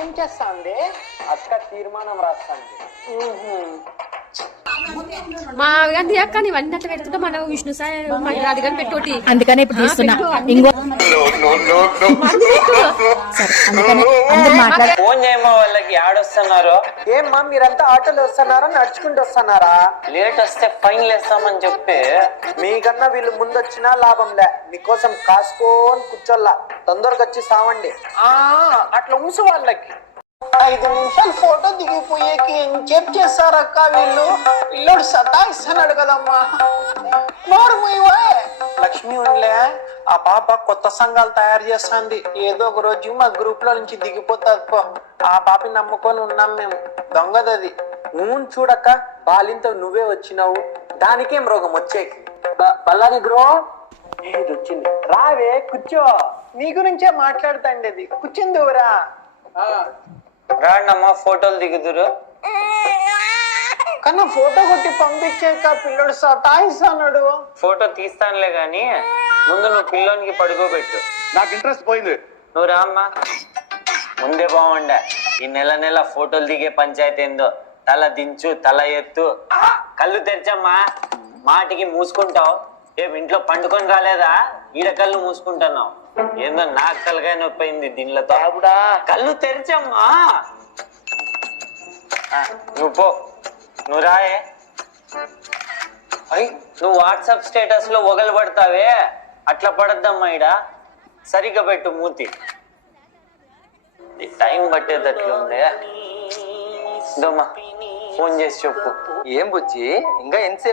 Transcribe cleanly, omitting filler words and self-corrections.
ఏం చేస్తాంది? అక్క తీర్మానం రాస్తాంది. మా గంది అక్క నీవన్నీ అట్లా పెడుతుంటే మనం విష్ణు సాయి అది కానీ పెట్టోటి అందుకనే ఇప్పుడు తీస్తున్నా ఇంకో సరే అందుకనే అందరు మాట్లాడ ఫోన్ చేయమా వాళ్ళకి ఆడొస్తున్నారు. ఏమ్మా మీరంతా ఆటోలో వస్తున్నారా నడుచుకుంటూ వస్తున్నారా? లేట్ వస్తే ఫైన్ వేస్తామని చెప్పి మీకన్నా వీళ్ళు ముందొచ్చినా లాభంలే, మీకోసం కాసుకోని కూర్చోల్లా. తొందరగా వచ్చి సావండి. అట్లా ఉంచు వాళ్ళకి. 5 నిమిషాలు ఫోటో దిగిపోయేకి ఎంచేపు చేస్తారక్క వీళ్ళు. పిల్లోడు సతాయిస్తున్నాడు కదమ్మా. నోరు మూయవే. లక్ష్మి ఉండలే, ఆ పాప కొత్త సంఘాలు తయారు చేస్తుంది. ఏదో ఒక రోజు మా గ్రూప్ లో నుంచి దిగిపోతుంది పో. ఆ పాపని నమ్ముకొని ఉన్నాం మేము. దొంగదది. చూడక్క, బాలింత నువ్వే వచ్చినావు, దానికేం రోగం వచ్చేకి. బల్లాది గ్రో ఇది వచ్చింది. రావే కూర్చో. నీ గురించే మాట్లాడుతాండేది. కూర్చుందిరా. రాండమ్మా ఫోటోలు దిగుదురు. కన్నా ఫోటో కొట్టి పంపించాక పిల్లడు సతాయిస్తున్నాడు. ఫోటో తీస్తానులే గాని ముందు నువ్వు పిల్లోనికి పడుకోబెట్టు. నాకు ఇంట్రెస్ట్ పోయింది. నువ్వు రామ్మా. ముందే బాగుండే, ఈ నెల ఫోటోలు దిగే పంచాయతీ ఏందో. తల దించు, తల ఎత్తు, కళ్ళు తెరిచమ్మా. మాటికి మూసుకుంటావు. రేపు ఇంట్లో పండుకొని రాలేదా? ఈడ కళ్ళు మూసుకుంటున్నావు. ఏందో నాకు తలకాయ నొప్పింది దీనిలతో. కళ్ళు తెరిచమ్మా. నువ్వు పో, నువ్వు రాయే. నువ్వు వాట్సాప్ స్టేటస్ లో ఒగలు పడతావే, అట్లా పడద్దమ్మా. ఈడ సరిగ్గా పెట్టు మూతి. టైం పట్టేటట్లుందే. ఇదమ్మా ఫోన్ చేసి చెప్పు. ఏం బుజ్జి ఇంకా ఎంతసేపు